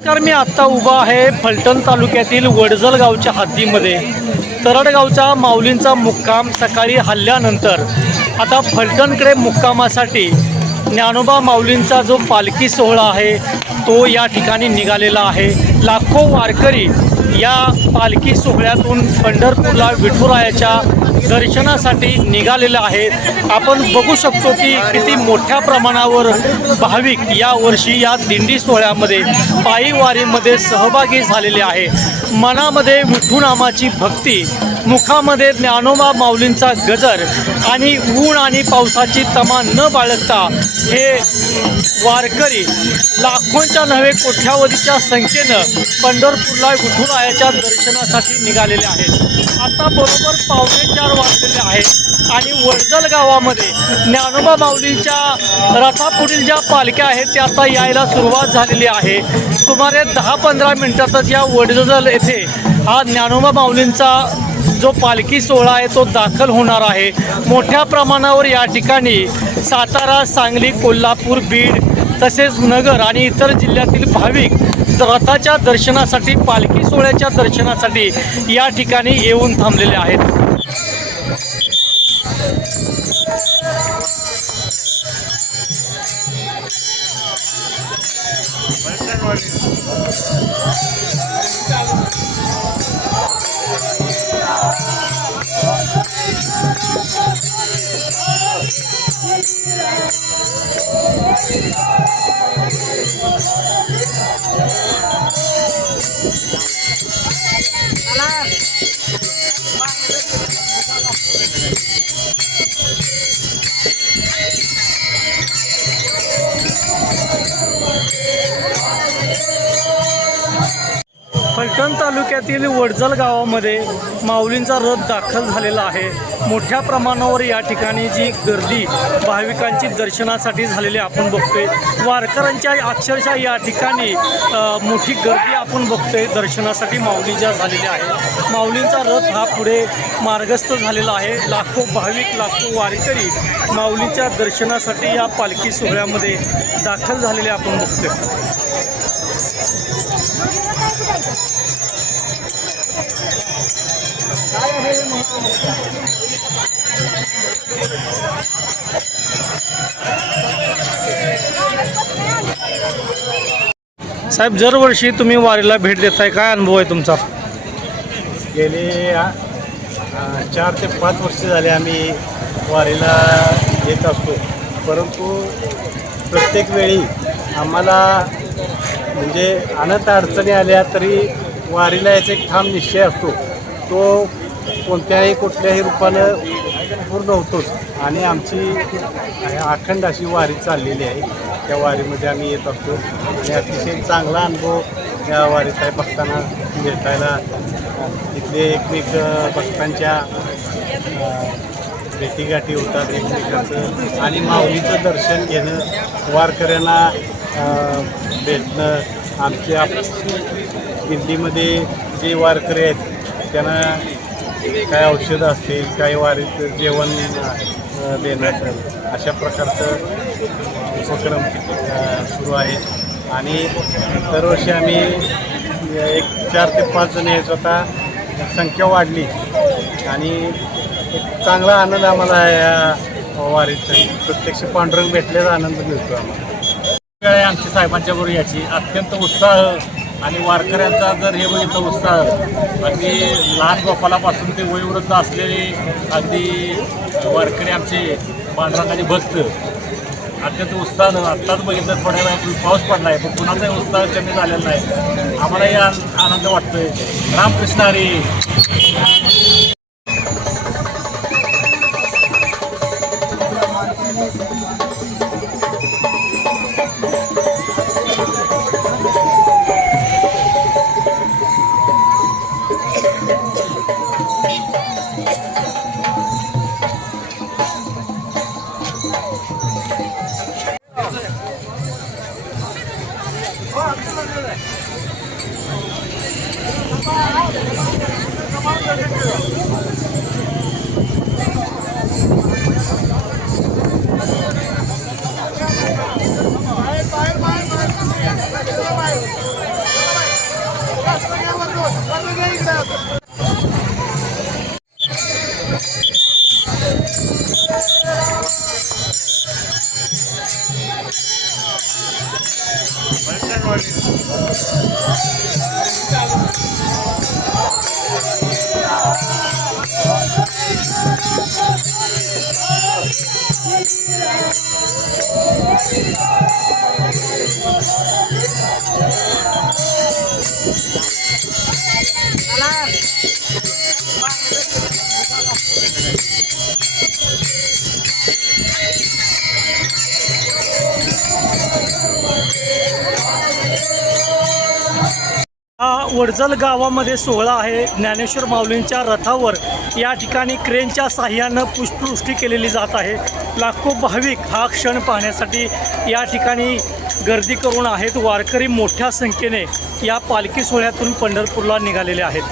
नमस्कार, मी आत्ता उभा आहे फलटण तालुक्यातील वडजल गावच्या हद्दीमध्ये. तरडगावचा माऊलींचा मुक्काम सकाळी हल्ल्यानंतर आता फलटणकडे मुक्कामासाठी ज्ञानोबा माऊलींचा जो पालखी सोहळा आहे तो या ठिकाणी निघालेला आहे. लाखो वारकरी या पालखी सोहळ्यातून पंढरपूरला विठुरायाच्या दर्शनासाठी निघालेले आहेत. आपण बघू शकतो की किती मोठ्या प्रमाणावर भाविक या वर्षी या दिंडी सोहळ्यामध्ये पायी वारीमध्ये सहभागी झालेले आहे. मनामध्ये विठुनामाची भक्ती, मुखामध्ये ज्ञानोबा माऊलींचा गजर आणि ऊन आणि पावसाची तमा न बाळगता हे वारकरी लाखोंच्या नव्हे कोट्यावधीच्या संख्येनं पंढरपूरला विठुरायाच्या दर्शनासाठी निघालेले आहेत. आता बरोबर 4:15 वाजलेले आहेत आणि वडजल गावामध्ये ज्ञानोबा माऊलींच्या रथापुढील ज्या पालख्या आहेत त्या आता यायला सुरुवात झालेली आहे. सुमारे 10-15 मिनिटातच या वडजल येथे हा ज्ञानोबा माऊलींचा जो पालखी सोहळा आहे तो दाखल होणार आहे. मोठ्या प्रमाणावर या ठिकाणी सातारा, सांगली, कोल्हापूर, बीड तसेच नगर आणि इतर जिल्ह्यातील भाविक रथाच्या दर्शनासाठी, पालखी सोहळ्याच्या दर्शनासाठी या ठिकाणी येऊन थांबलेले आहेत. फलटण तालुक्यातील वडजल गावामध्ये माऊलींचा रथ दाखल झालेला आहे. मोठ्या प्रमाणावर या ठिकाणी जी गर्दी भाविकांची दर्शनासाठी झालेली आपण बघतोय. वारकऱ्यांच्या अक्षरशः या ठिकाणी मोठी गर्दी आपण बघतोय दर्शनासाठी माऊलीच्या झालेली आहे. माऊलींचा रथ हा पुढे मार्गस्थ झालेला आहे. लाखो भाविक, लाखो वारकरी माऊलीच्या दर्शनासाठी या पालखी सोहळ्यामध्ये दाखल झालेले आपण बघतोय. साहेब, दरवर्षी तुम्ही वारीला भेट देताय, काय अनुभव आहे तुमचा? गेले 4 ते 5 वर्ष झाले आम्ही वारीला येत असतो. परंतु प्रत्येक वेळी आम्हाला म्हणजे अनंत अडचणी आल्या तरी वारीला याचा एक ठाम निश्चय असतो. तो कुठल्याही रूपानं पूर्ण होतोच आणि आमची अखंड अशी वारी चाललेली आहे. त्या वारीमध्ये आम्ही येत असतो आणि अतिशय चांगला अनुभव या वारीत आहे. भक्तांना भेटायला तिथले एकमेक भक्तांच्या भेटीगाठी होतात एकमेकांचं आणि माऊलीचं दर्शन घेणं, वारकऱ्यांना भेटणं. आमच्या दिंडीमध्ये जे वारकरी आहेत त्यांना काही औषधं असतील, काही वारीत जेवण देणं असेल, अशा प्रकारचं उपक्रम सुरू आहे. आणि दरवर्षी आम्ही 4 ते 5 जण यायचो. आता संख्या वाढली आणि एक चांगला आनंद आम्हाला या वारीत प्रत्यक्ष पांडुरंग भेटल्याचा आनंद मिळतो आम्हाला. आमच्या साहेबांच्या बरोबर याची अत्यंत उत्साह आणि वारकऱ्यांचा जर हे बघितलं उत्साह, अगदी लहान गोपालापासून ते वयोवृद्ध असलेले अगदी वारकरी आमचे पांडुरंगाचे भक्त अत्यंत उत्साह. आत्ताच बघितलं थोड्या वेळा पाऊस पडला आहे पण कुणाचाही उत्साह कमी झालेला नाही. आम्हालाही आनंद वाटतोय. रामकृष्ण हरी. हा वडजल गावामध्ये सोहळा आहे. ज्ञानेश्वर माऊलींच्या रथावर या ठिकाणी क्रेनच्या साह्यानं पुष्पवृष्टी केलेली जात आहे. लाखो भाविक हा क्षण पाहण्यासाठी या ठिकाणी गर्दी करून आहेत. वारकरी मोठ्या संख्येने या पालखी सोहळ्यातून पंढरपूरला निघालेले आहेत.